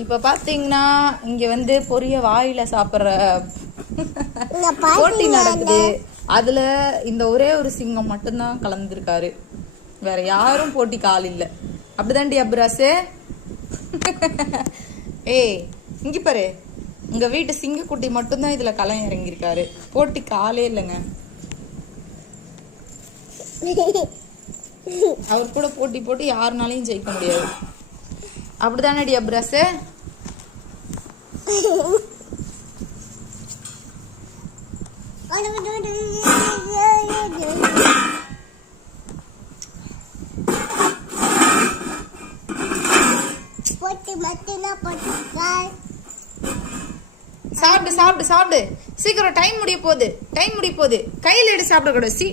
இப்ப பாத்தீங்கன்னா இங்க வந்து பொரிய வாயில சாப்பிடுற போட்டி நடக்குது. அதுல இந்த ஒரே ஒரு சிங்கம் மட்டும்தான் கலந்துருக்காரு, வேற யாரும் போட்டிக்கு ஆள் இல்ல. அப்படிதான்டி அப்ராசு? ஏய் இங்க பாரு, உங்க வீட்டு சிங்கக்குட்டி மட்டும்தான் இதுல களம் இறங்கியிருக்காரு, போட்டிக்கு ஆளே இல்லைங்க. அவர் கூட போட்டி போட்டு யாருனாலையும் ஜெயிக்க முடியாது. அப்படிதானடி அப்ராசு? சாப்பிடு சாப்பிடு சாப்பிடு, சீக்கிரம் டைம் முடிய போகுது, கையில் எடுத்து சாப்பிடக்கூடாது.